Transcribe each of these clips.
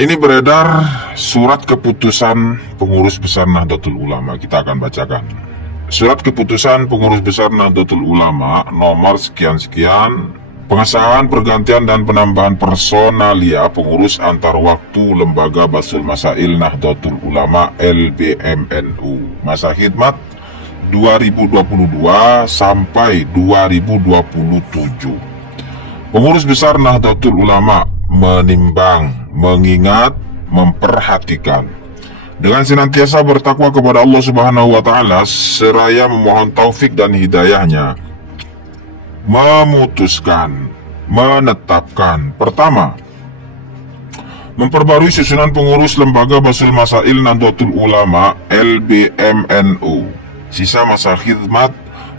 Ini beredar surat keputusan pengurus besar Nahdlatul Ulama. Kita akan bacakan. Surat keputusan pengurus besar Nahdlatul Ulama nomor sekian-sekian, pengesahan pergantian dan penambahan personalia pengurus antar waktu Lembaga Basul Masail Nahdlatul Ulama LBMNU, masa khidmat 2022 sampai 2027. Pengurus besar Nahdlatul Ulama menimbang, mengingat, memperhatikan, dengan senantiasa bertakwa kepada Allah Subhanahu wa Ta'ala, seraya memohon taufik dan hidayahnya, memutuskan, menetapkan, pertama, memperbarui susunan pengurus Lembaga Basul Masail Nahdlatul Ulama LBMNU, sisa masa khidmat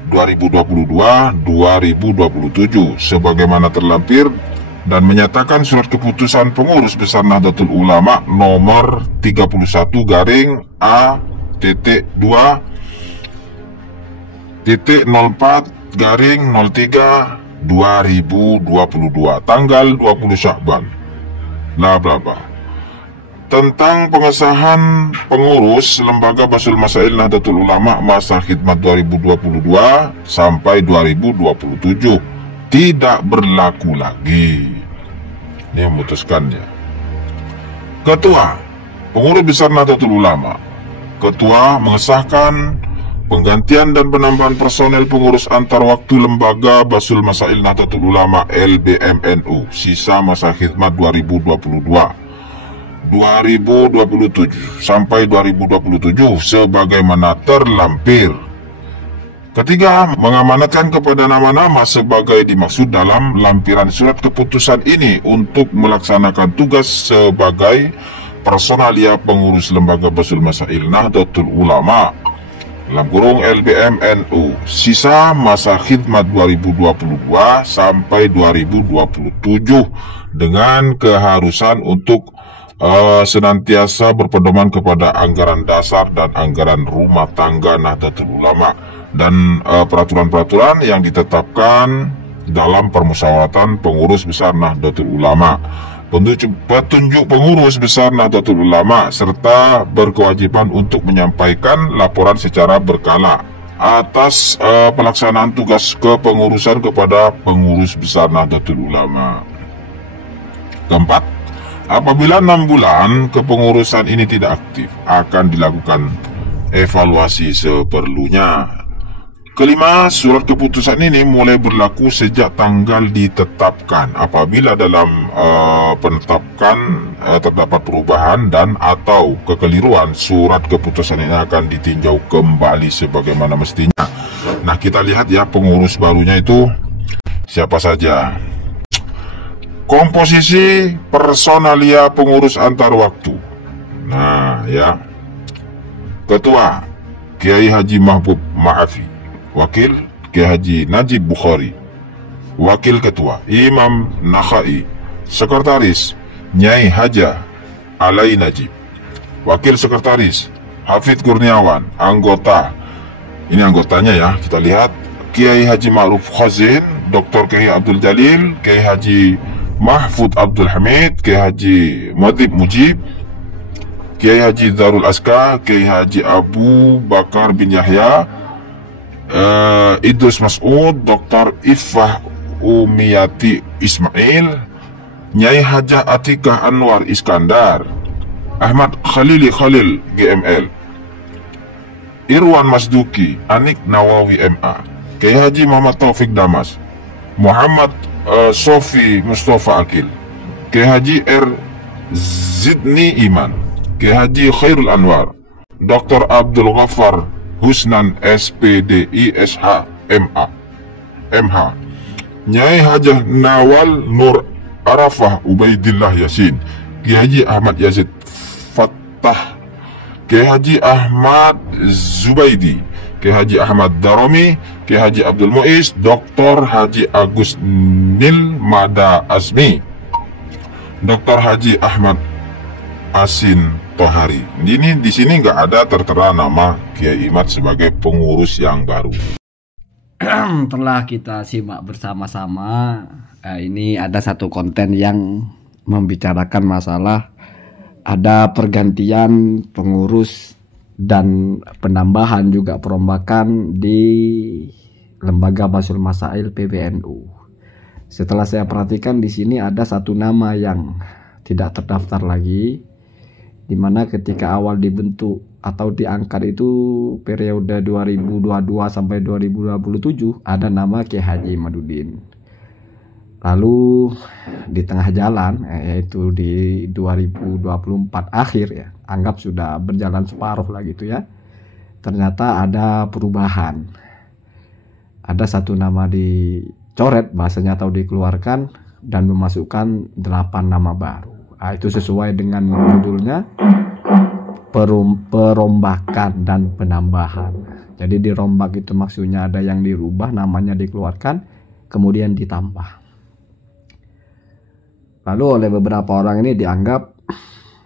2022-2027 sebagaimana terlampir, dan menyatakan surat keputusan pengurus besar Nahdlatul Ulama nomor 31-A-2.04-03-2022 tanggal 20 Syakban bla bla bla, tentang pengesahan pengurus Lembaga Basul Masail Nahdlatul Ulama masa khidmat 2022 sampai 2027 tidak berlaku lagi. Ini memutuskannya. Ketua Pengurus Besar Nahdlatul Ulama, Ketua mengesahkan penggantian dan penambahan personel pengurus antar waktu Lembaga Basul Masail Nahdlatul Ulama LBMNU, sisa masa khidmat 2022-2027 sampai 2027 sebagaimana terlampir. Ketiga, mengamanatkan kepada nama-nama sebagai dimaksud dalam lampiran surat keputusan ini untuk melaksanakan tugas sebagai personalia pengurus Lembaga Basul Masail Nahdlatul Ulama (LBMNU), sisa masa khidmat 2022 sampai 2027 dengan keharusan untuk senantiasa berpedoman kepada anggaran dasar dan anggaran rumah tangga Nahdlatul Ulama dan peraturan-peraturan yang ditetapkan dalam permusyawaratan pengurus besar Nahdlatul Ulama, petunjuk pengurus besar Nahdlatul Ulama, serta berkewajiban untuk menyampaikan laporan secara berkala atas pelaksanaan tugas kepengurusan kepada pengurus besar Nahdlatul Ulama. Keempat, apabila 6 bulan kepengurusan ini tidak aktif, akan dilakukan evaluasi seperlunya. Kelima, surat keputusan ini mulai berlaku sejak tanggal ditetapkan. Apabila dalam penetapan terdapat perubahan dan atau kekeliruan, surat keputusan ini akan ditinjau kembali sebagaimana mestinya. Nah, kita lihat ya pengurus barunya itu siapa saja. Komposisi personalia pengurus antar waktu. Nah ya, Ketua Kiai Haji Mahbub Ma'afi, Wakil Kiai Haji Najib Bukhari, Wakil Ketua Imam Nakhai, Sekretaris Nyai Haja Alai Najib, Wakil Sekretaris Hafidh Kurniawan, anggota, ini anggotanya ya, kita lihat Kiai Haji Ma'ruf Khazin, Dr. Kiai Abdul Jalil, Kiai Haji Mahfud Abdul Hamid, Kiai Haji Madib Mujib, Kiai Haji Darul Aska, Kiai Haji Abu Bakar bin Yahya, Idrus Mas'ud, Dr. Iffah Umiyati Ismail, Nyai Hajah Atikah Anwar Iskandar, Ahmad Khalili Khalil GML, Irwan Masduki, Anik Nawawi MA, Kiai Haji Muhammad Taufik Damas, Muhammad Sofi Mustafa Akil, Kiai Haji R. Zidni Iman, Kiai Haji Khairul Anwar, Dr. Abdul Ghaffar Husnan SPD ISH MH, Nyai Hajah Nawal Nur Arafah Ubaidillah Yasin, Kiai Haji Ahmad Yazid Fattah, Kiai Haji Ahmad Zubaidi, Kiai Haji Ahmad Darami, Kiai Haji Abdul Muiz, Dr. Haji Agus Nil Mada Azmi, Dr. Haji Ahmad Asin Tohari. Ini di sini nggak ada tertera nama Kiai Imad sebagai pengurus yang baru. Telah kita simak bersama-sama, ini ada satu konten yang membicarakan masalah ada pergantian pengurus dan penambahan juga perombakan di Lembaga Basul Masail PBNU. Setelah saya perhatikan di sini ada satu nama yang tidak terdaftar lagi, di mana ketika awal dibentuk atau diangkat itu periode 2022 sampai 2027 ada nama Kiai Haji Imaduddin. Lalu di tengah jalan, yaitu di 2024 akhir ya, anggap sudah berjalan separuh lah gitu ya, ternyata ada perubahan. Ada satu nama dicoret bahasanya atau dikeluarkan dan memasukkan 8 nama baru. Nah, itu sesuai dengan judulnya, perombakan dan penambahan. Jadi dirombak itu maksudnya ada yang dirubah, namanya dikeluarkan, kemudian ditambah. Lalu oleh beberapa orang ini dianggap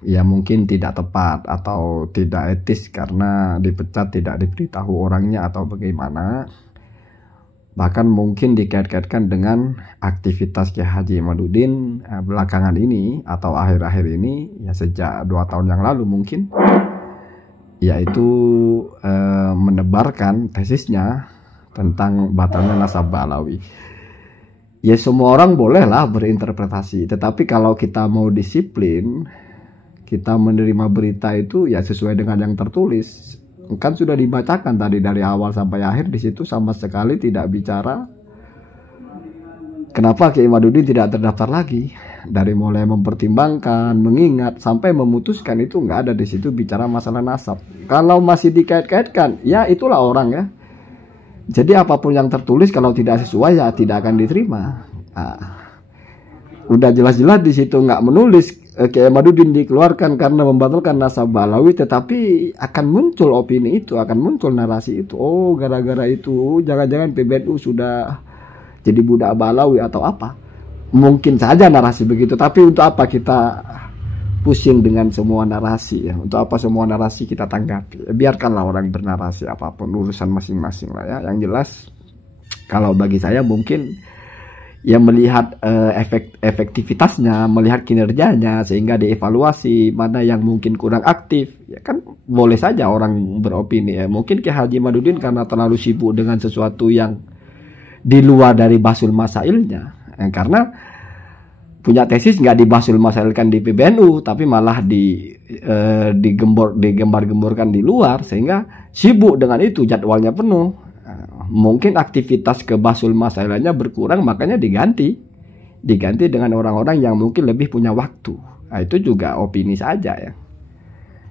ya mungkin tidak tepat atau tidak etis karena dipecat tidak diberitahu orangnya atau bagaimana. Bahkan mungkin dikait-kaitkan dengan aktivitas Kiai Haji Imaduddin belakangan ini atau akhir-akhir ini, ya sejak 2 tahun yang lalu mungkin, yaitu menebarkan tesisnya tentang batalnya nasabah alawi. Ya semua orang bolehlah berinterpretasi, tetapi kalau kita mau disiplin, kita menerima berita itu ya sesuai dengan yang tertulis. Kan sudah dibacakan tadi dari awal sampai akhir, di situ sama sekali tidak bicara kenapa Kiai Imaduddin tidak terdaftar lagi. Dari mulai mempertimbangkan, mengingat sampai memutuskan itu nggak ada di situ bicara masalah nasab. Kalau masih dikait-kaitkan, ya itulah orang ya. Jadi apapun yang tertulis kalau tidak sesuai ya tidak akan diterima. Nah, udah jelas-jelas di situ nggak menulis Kiai Imaduddin dikeluarkan karena membatalkan nasabah alawi, tetapi akan muncul opini itu, akan muncul narasi itu. Oh, gara-gara itu jangan-jangan PBNU sudah jadi budak Balawi atau apa. Mungkin saja narasi begitu, tapi untuk apa kita pusing dengan semua narasi ya? Untuk apa semua narasi kita tanggapi? Biarkanlah orang bernarasi apapun, urusan masing-masing lah ya. Yang jelas kalau bagi saya mungkin ya melihat efektivitasnya, melihat kinerjanya sehingga dievaluasi mana yang mungkin kurang aktif. Ya kan boleh saja orang beropini ya. Mungkin Kiai Haji Imaduddin karena terlalu sibuk dengan sesuatu yang di luar dari basul masailnya. Karena punya tesis nggak dibasul masailkan di PBNU, tapi malah digembar-gemborkan di luar, sehingga sibuk dengan itu, jadwalnya penuh. Mungkin aktivitas ke basul masailahnya berkurang, makanya diganti dengan orang-orang yang mungkin lebih punya waktu. Nah, itu juga opini saja ya.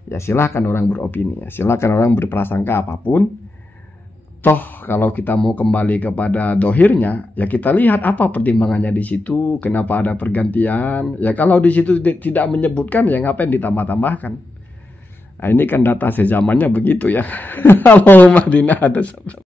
Ya silahkan orang beropini, ya silahkan orang berprasangka apapun. Toh kalau kita mau kembali kepada dohirnya, ya kita lihat apa pertimbangannya di situ, kenapa ada pergantian. Ya kalau di situ tidak menyebutkan, ya ngapain ditambah-tambahkan. Nah ini kan data sezamannya begitu ya. Allahumma dina ada